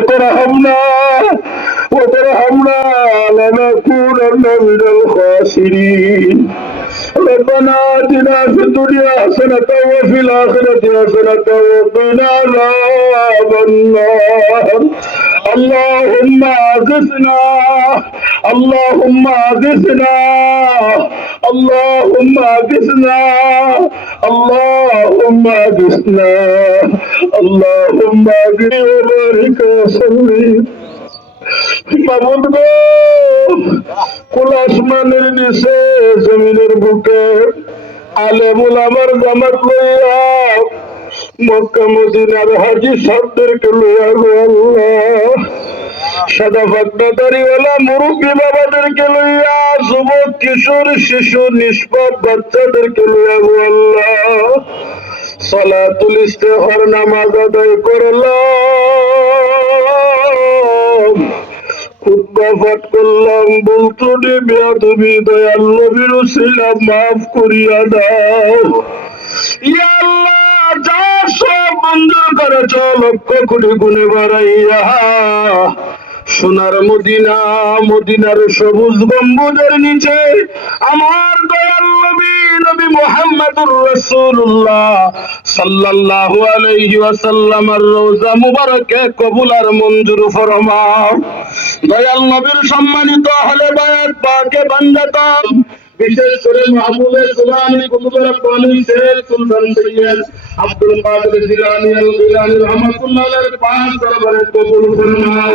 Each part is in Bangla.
وترحمنا وترحمنا لنكونن من الخاسرين ربنا آتنا في الدنيا حسنة وفي الآخرة حسنة وقنا عذاب النار اللهم أغثنا اللهم أغثنا اللهم أغثنا اللهم أغثنا اللهم أغثنا وبارك وسلم মামুদ গো কুল আসমানের নিচে জমিনের বুকে আলেমুল আমার জামাত লইয়া মক্কা মদিনার হাজি সাহেবদেরকে লইয়া গো আল্লাহ সাদা পাকনা দাড়িওয়ালা মুরব্বী বাবাদেরকে লইয়া, যুবক, কিশোর, শিশু, নিষ্পাপ বাচ্চাদেরকে লইয়া গো আল্লাহ সালাতুল ইস্তেহার নামাজ আদায় করলাম পাঠ করলাম, বলতো রে বেয়াদবি, দয়াল নবীর ছিলাম মাফ করিয়া দাও। সোনার মদিনা, মদিনার সবুজ গম্বুজের নিচে আমার দয়াল নবী আলাইহি সম্মানিত হলে বায়াত, পাকে বান্দাতাম বিশেষ করে মাহবুবে সুবহানি কুতুবের রব্বানি শেখ সুলতান সৈয়দ আব্দুল কাদের জিলানী আল জিলানী রহমাতুল্লাহ আলাইহির পাঁচ দরবারে কবুল ফরমাও।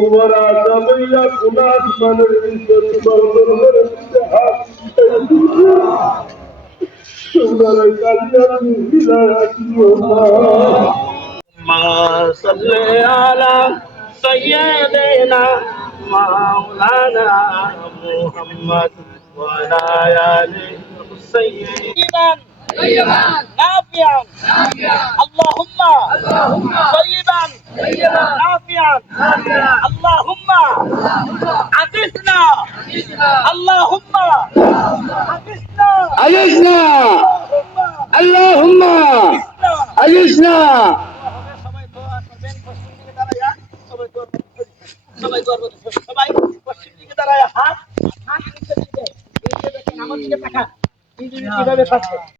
বৌমারা জামাইয়া কুনাত মানের ইজ্জত বরদর করে হাত সুন্দর কালিয়া হিদায়াত اللهم صل على سيدنا مولانا محمد وعلى آل سيدنا نافعا اللهم طيبا نافعا اللهم عززنا اللهم عززنا আইসনা আল্লাহুম্মা আইসনা সবাই দোয়া করবেন পশ্চিম দিকে দাঁড়াইয়া সবাই দোয়া করবেন সবাই দোয়া করবেন সবাই পশ্চিম দিকে দাঁড়ায় হাত হাত নিচের দিকে এই যে দেখেন আমার দিকে তাকান এই যে কিভাবে পাচ্ছে